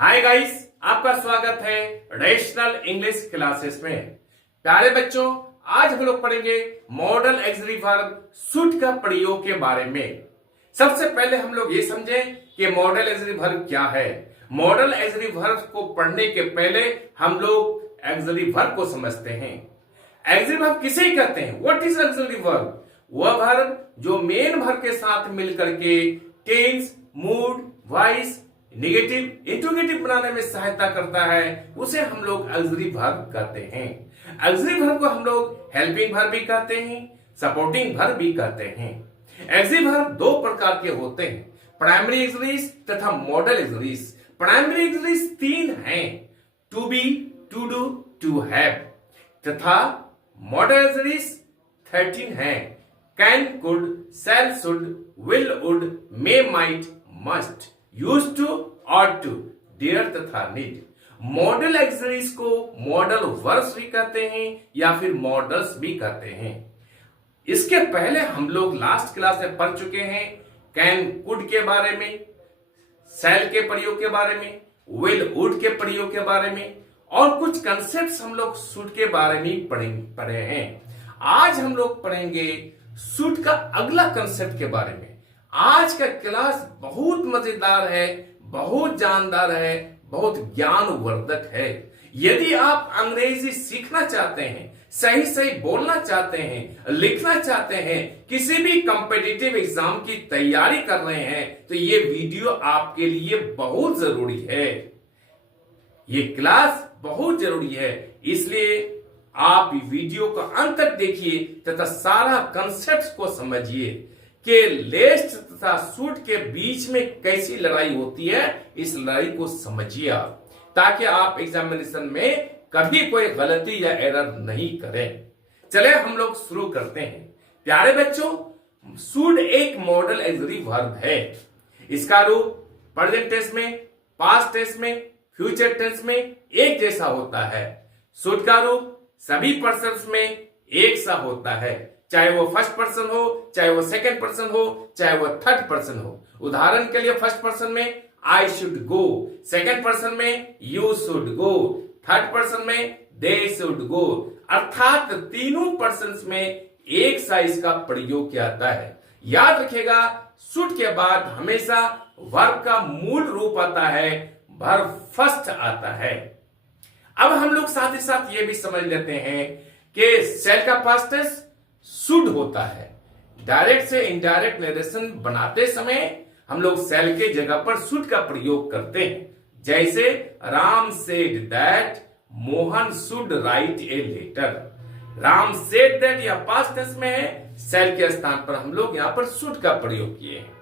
Hi guys, आपका स्वागत है रेशनल इंग्लिश क्लासेस में। प्यारे बच्चों, आज हम लोग पढ़ेंगे मॉडल ऑक्सिलरी वर्ब शुड का प्रयोग के बारे में। सबसे पहले हम लोग ये समझें कि मॉडल ऑक्सिलरी वर्ब क्या है। मॉडल ऑक्सिलरी वर्ब को पढ़ने के पहले हम लोग ऑक्सिलरी वर्ब को समझते हैं। ऑक्सिलरी वर्ब किसे कहते हैं? What is auxiliary verb? वह वर्ब जो मेन वर्ब के साथ मिलकर के tense, mood, voice, negative, interrogative बनाने में सहायता करता है, उसे हम लोग ऑक्सिलरी वर्ब कहते हैं। ऑक्सिलरी वर्ब को हम लोग हेल्पिंग वर्ब भी कहते हैं, सपोर्टिंग वर्ब भी कहते हैं। ऑक्सिलरी वर्ब दो प्रकार के होते हैं, प्राइमरी ऑक्सिलरीज तथा मॉडल ऑक्सिलरीज। प्राइमरी ऑक्सिलरीज तीन हैं, to be, to do, to have, तथा मॉडल ऑक्सिलरीज 13 हैं, can, could, shall, should, will, would, may, might, must, used to, ought to, dare तथा नीड। मॉडल ऑक्सिलरीज को modal verbs भी कहते हैं या फिर मॉडल्स भी कहते हैं। इसके पहले हम लोग लास्ट क्लास में पढ़ चुके हैं कैन, कुड के बारे में, शैल के प्रयोग के बारे में, विल, वुड के प्रयोग के बारे में, और कुछ कंसेप्ट हम लोग शुड के बारे में पढ़े हैं। आज हम लोग पढ़ेंगे शुड का अगला कंसेप्ट के बारे में। आज का क्लास बहुत मजेदार है, बहुत जानदार है, बहुत ज्ञानवर्धक है। यदि आप अंग्रेजी सीखना चाहते हैं, सही सही बोलना चाहते हैं, लिखना चाहते हैं, किसी भी कॉम्पिटिटिव एग्जाम की तैयारी कर रहे हैं, तो ये वीडियो आपके लिए बहुत जरूरी है। ये क्लास बहुत जरूरी है, इसलिए आप वीडियो को अंत तक देखिए तथा सारा कंसेप्ट को समझिए कि लेस्ट तथा शुड के बीच में कैसी लड़ाई होती है। इस लड़ाई को समझिए आप, ताकि आप एग्जामिनेशन में कभी कोई गलती या एरर नहीं करें। चले हम लोग शुरू करते हैं। प्यारे बच्चों, शुड एक मॉडल ऑक्सिलरी वर्ब है। इसका रूप प्रेजेंट टेंस में, पास्ट टेंस में, फ्यूचर टेंस में एक जैसा होता है। शुड का रूप सभी पर्सन्स में एक सा होता है, चाहे वो फर्स्ट पर्सन हो, चाहे वो सेकंड पर्सन हो, चाहे वो थर्ड पर्सन हो। उदाहरण के लिए फर्स्ट पर्सन में I should go, second person में you should go, third person में दे शुड गो। अर्थात तीनों पर्सन्स में एक सा इसका प्रयोग किया जाता है। याद रखिएगा, शुड के बाद हमेशा वर्ब का मूल रूप आता है, वर्ब फर्स्ट आता है। अब हम लोग साथ ही साथ ये भी समझ लेते हैं कि शैल का पास्ट टेंस शुड होता है। डायरेक्ट से इनडायरेक्ट नरेशन बनाते समय हम लोग शैल के जगह पर शुड का प्रयोग करते हैं। जैसे Ram said that Mohan should write a letter. Ram said that या पास्ट टेंस में है, शैल के स्थान पर हम लोग यहां पर शुड का प्रयोग किए हैं।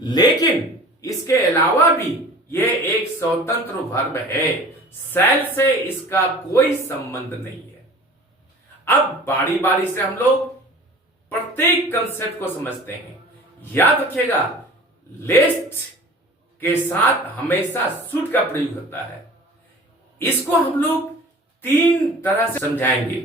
लेकिन इसके अलावा भी यह एक स्वतंत्र वर्ब है, शैल से इसका कोई संबंध नहीं है। अब बारी बारी से हम लोग प्रत्येक कंसेप्ट को समझते हैं। याद रखिएगा, लेस्ट के साथ हमेशा शुड का प्रयोग होता है। इसको हम लोग तीन तरह से समझाएंगे।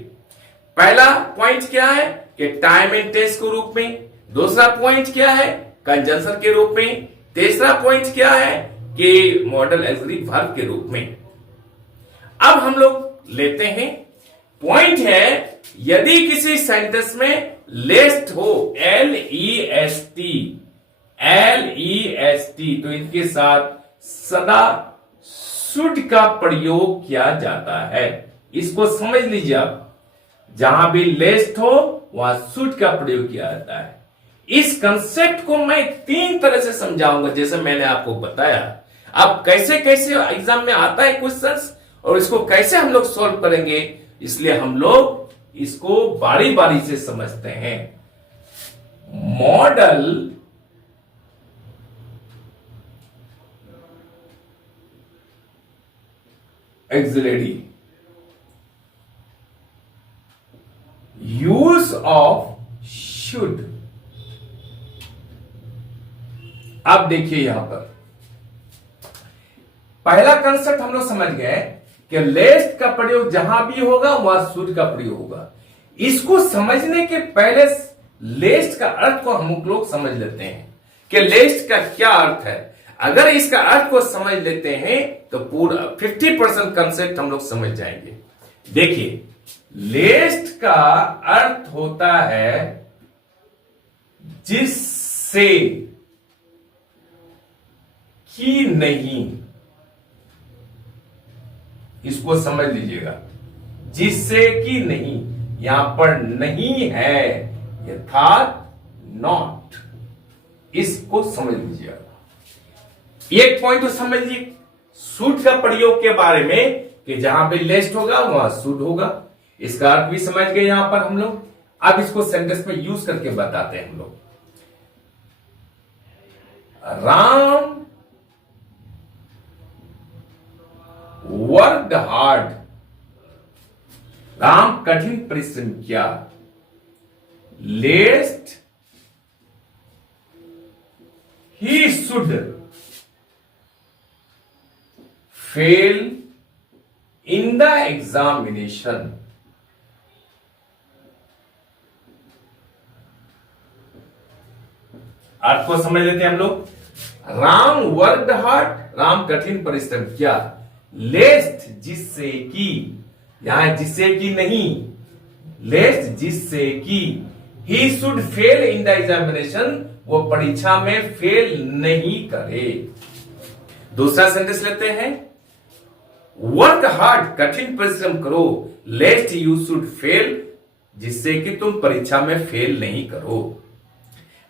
पहला पॉइंट क्या है कि टाइम एंड टेंस के रूप में, दूसरा पॉइंट क्या है कंजंक्शन के रूप में, तीसरा पॉइंट क्या है कि मॉडल ऑक्सिलरी वर्ब के रूप में। अब हम लोग लेते हैं, पॉइंट है यदि किसी सेंटेंस में लेस्ट हो, L-E-S-T, तो इनके साथ सदा शुड का प्रयोग किया जाता है। इसको समझ लीजिए आप, जहां भी लेस्ट हो वहां शुड का प्रयोग किया जाता है। इस कंसेप्ट को मैं तीन तरह से समझाऊंगा, जैसे मैंने आपको बताया। अब कैसे कैसे एग्जाम में आता है क्वेश्चंस और इसको कैसे हम लोग सॉल्व करेंगे, इसलिए हम लोग इसको बारी बारी से समझते हैं। Model auxiliary use of should. अब देखिए यहां पर पहला कंसेप्ट हम लोग समझ गए कि लेस्ट का प्रयोग जहां भी होगा वहां शुड का प्रयोग होगा। इसको समझने के पहले लेस्ट का अर्थ को हम लोग समझ लेते हैं कि लेस्ट का क्या अर्थ है। अगर इसका अर्थ को समझ लेते हैं तो पूरा 50% कंसेप्ट हम लोग समझ जाएंगे। देखिए, लेस्ट का अर्थ होता है जिससे कि नहीं, इसको समझ लीजिएगा, जिससे कि नहीं, यहां पर नहीं है यथार्थ नॉट, इसको समझ लीजिएगा। एक पॉइंट तो समझ लीजिए शुड का प्रयोग के बारे में कि जहां पे लेस्ट होगा वहां शुड होगा, इसका अर्थ भी समझ गए यहां पर हम लोग। अब इसको सेंटेंस में यूज करके बताते हैं हम लोग। राम वर्कड हार्ड, राम कठिन परिश्रम किया, lest he should fail in the examination. अर्थ को समझ लेते हैं हम लोग। राम वर्कड हार्ड, राम कठिन परिश्रम किया, लेस्ट जिससे कि, यहां जिससे कि नहीं, लेस्ट जिससे कि, ही should fail in the examination, वो परीक्षा में फेल नहीं करे। दूसरा सेंटेंस लेते हैं, वर्क हार्ड, कठिन परिश्रम करो, लेस्ट यू शुड फेल, जिससे कि तुम परीक्षा में फेल नहीं करो।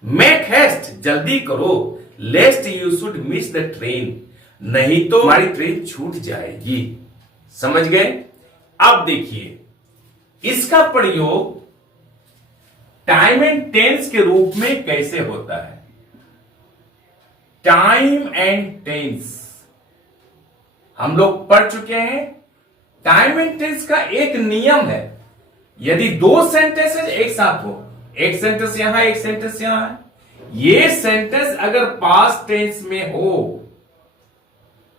मेक हेस्ट, जल्दी करो, लेस्ट you should miss the train, नहीं तो हमारी ट्रेन छूट जाएगी। समझ गए? अब देखिए इसका प्रयोग टाइम एंड टेंस के रूप में कैसे होता है। टाइम एंड टेंस हम लोग पढ़ चुके हैं। टाइम एंड टेंस का एक नियम है, यदि दो सेंटेंसेस एक साथ हो, एक सेंटेंस यहां एक सेंटेंस यहां है, ये सेंटेंस अगर पास्ट टेंस में हो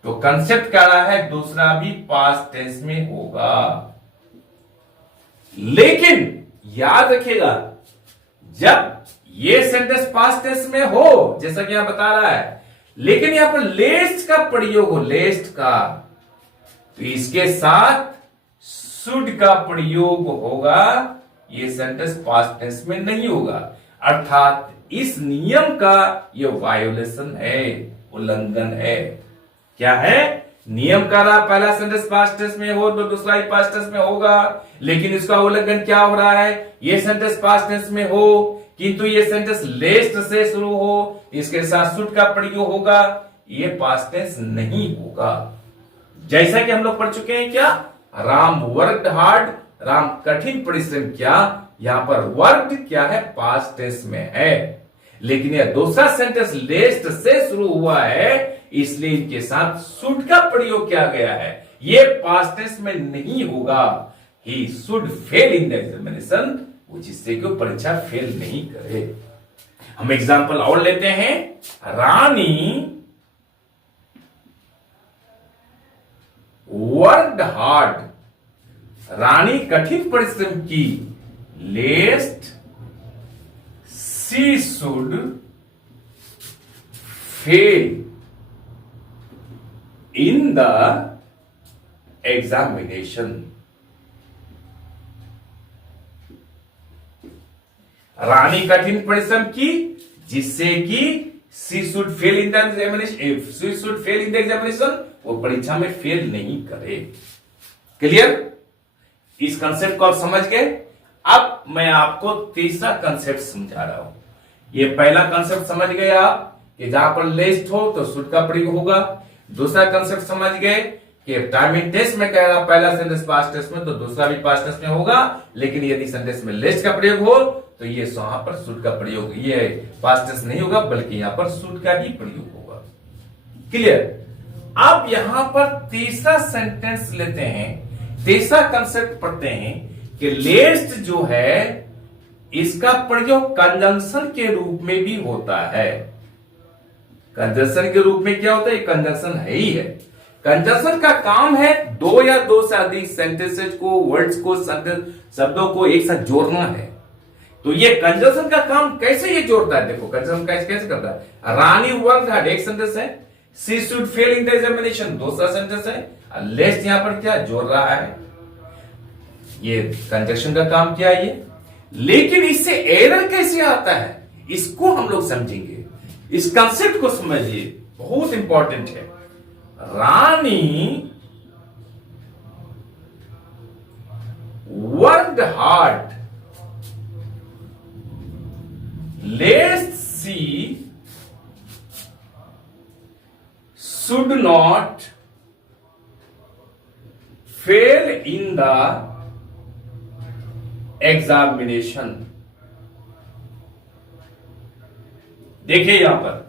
तो कंसेप्ट क्या रहा है, दूसरा भी पास्ट टेंस में होगा। लेकिन याद रखिएगा, जब ये सेंटेंस पास्ट टेंस में हो, जैसा कि यहां बता रहा है, लेकिन यहां पर लेस्ट का प्रयोग हो, लेस्ट का, तो इसके साथ शुड का प्रयोग होगा, ये सेंटेंस पास्ट टेंस में नहीं होगा। अर्थात इस नियम का ये वायोलेशन है, उल्लंघन है। क्या है? नियम का रहा पहला सेंटेंस पास्ट टेंस में हो तो दूसरा ही पास्ट टेंस में होगा, लेकिन इसका उल्लंघन क्या हो रहा है, ये सेंटेंस पास्ट टेंस में हो किंतु ये सेंटेंस लेस्ट से शुरू हो, इसके साथ शुड का प्रयोग होगा, ये पास्ट टेंस नहीं होगा। जैसा कि हम लोग पढ़ चुके हैं, क्या, राम वर्कड हार्ड, राम कठिन परिश्रम किया, यहां पर वर्कड क्या है, पास्ट टेंस में है, लेकिन यह दूसरा सेंटेंस लेस्ट से शुरू हुआ है, इसलिए इनके साथ शुड का प्रयोग किया गया है, ये पास्ट टेंस में नहीं होगा। ही should fail in the examination, वो जिससे कि परीक्षा फेल नहीं करे। हम एग्जांपल और लेते हैं। रानी वर्कड हार्ड, रानी कठिन परिश्रम की, lest she should fail in the examination. Rani कठिन परिश्रम की जिससे कि she should fail in the examination, she should fail in the examination, वो परीक्षा में फेल नहीं करे। क्लियर? इस कंसेप्ट को आप समझ गए। अब मैं आपको तीसरा कंसेप्ट समझा रहा हूं। ये पहला कंसेप्ट समझ गए आप कि जहां पर लेस्ट हो तो शुड का प्रयोग होगा। दूसरा कंसेप्ट समझ गए कि टाइम एंड टेंस में कह रहा पहला सेंटेंस पास्ट टेंस में तो दूसरा भी पास्ट टेंस में होगा, लेकिन यदि सेंटेंस में लेस्ट का प्रयोग हो तो ये वहां पर शुड का प्रयोग, ये पास्ट टेंस नहीं होगा बल्कि यहां पर शुड का ही प्रयोग होगा। क्लियर? अब यहां पर तीसरा सेंटेंस लेते हैं, तीसरा कंसेप्ट पढ़ते हैं कि लेस्ट जो है इसका प्रयोग कंजंक्शन के रूप में भी होता है। कंजंक्शन के रूप में क्या होता है? कंजंक्शन है ही है। कंजंक्शन का काम है दो या दो से अधिक सेंटेंसेस को, वर्ड्स को, शब्दों को एक साथ जोड़ना है। तो ये कंजंक्शन का काम कैसे ये जोड़ता है? देखो कंजंक्शन कैसे करता है। रानी वर्कड हार्ड एक सेंटेंस है, she should fail in the examination दूसरा सेंटेंस है। लेस्ट यहां पर क्या जोड़ रहा है, ये कंजक्शन का काम किया ये। लेकिन इससे एरर कैसे आता है इसको हम लोग समझेंगे। इस कंसेप्ट को समझिए, बहुत इंपॉर्टेंट है। रानी वर्कड हार्ड, लेट्स she should not fail in the examination. देखिए यहां पर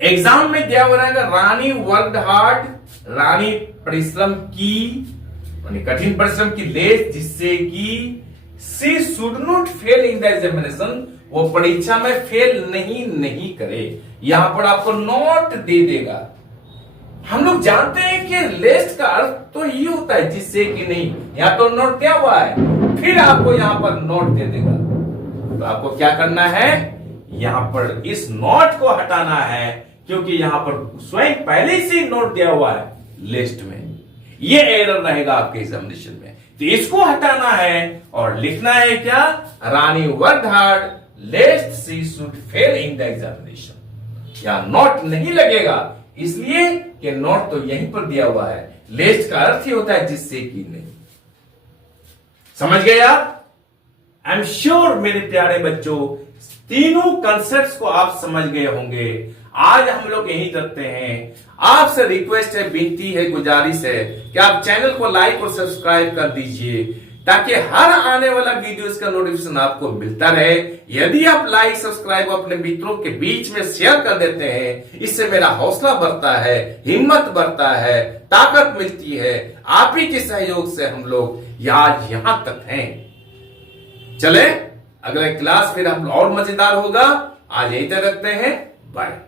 एग्जाम में दिया हुआ रहेगा रानी वर्कड हार्ड, रानी परिश्रम की, यानी कठिन परिश्रम की, लेस जिससे कि she should not fail in the examination, वो परीक्षा में फेल नहीं करे। यहां पर आपको नोट दे देगा। हम लोग जानते हैं कि लेस्ट का अर्थ तो ये होता है जिससे कि नहीं, यहां तो नोट दिया हुआ है, फिर आपको यहां पर नोट दे देगा। तो आपको क्या करना है, यहां पर इस नोट को हटाना है, क्योंकि यहां पर स्वयं पहले से नोट दिया हुआ है लिस्ट में। ये एरर रहेगा आपके एग्जामिनेशन में, तो इसको हटाना है और लिखना है क्या, Rani worked hard lest she should fail in the examination. यहां नोट नहीं लगेगा, इसलिए कि नोट तो यहीं पर दिया हुआ है। लेस्ट का अर्थ ही होता है जिससे कि नहीं। समझ गए आप? आई एम श्योर मेरे प्यारे बच्चों तीनों कंसेप्ट्स को आप समझ गए होंगे। आज हम लोग यही करते हैं। आपसे रिक्वेस्ट है, विनती है, गुजारिश है कि आप चैनल को लाइक और सब्सक्राइब कर दीजिए, ताकि हर आने वाला वीडियोस का नोटिफिकेशन आपको मिलता रहे। यदि आप लाइक सब्सक्राइब अपने मित्रों के बीच में शेयर कर देते हैं, इससे मेरा हौसला बढ़ता है, हिम्मत बढ़ता है, ताकत मिलती है। आप ही के सहयोग से हम लोग आज यहां तक हैं। चले अगले क्लास फिर हम और मजेदार होगा। आज यही तक रखते हैं, बाय।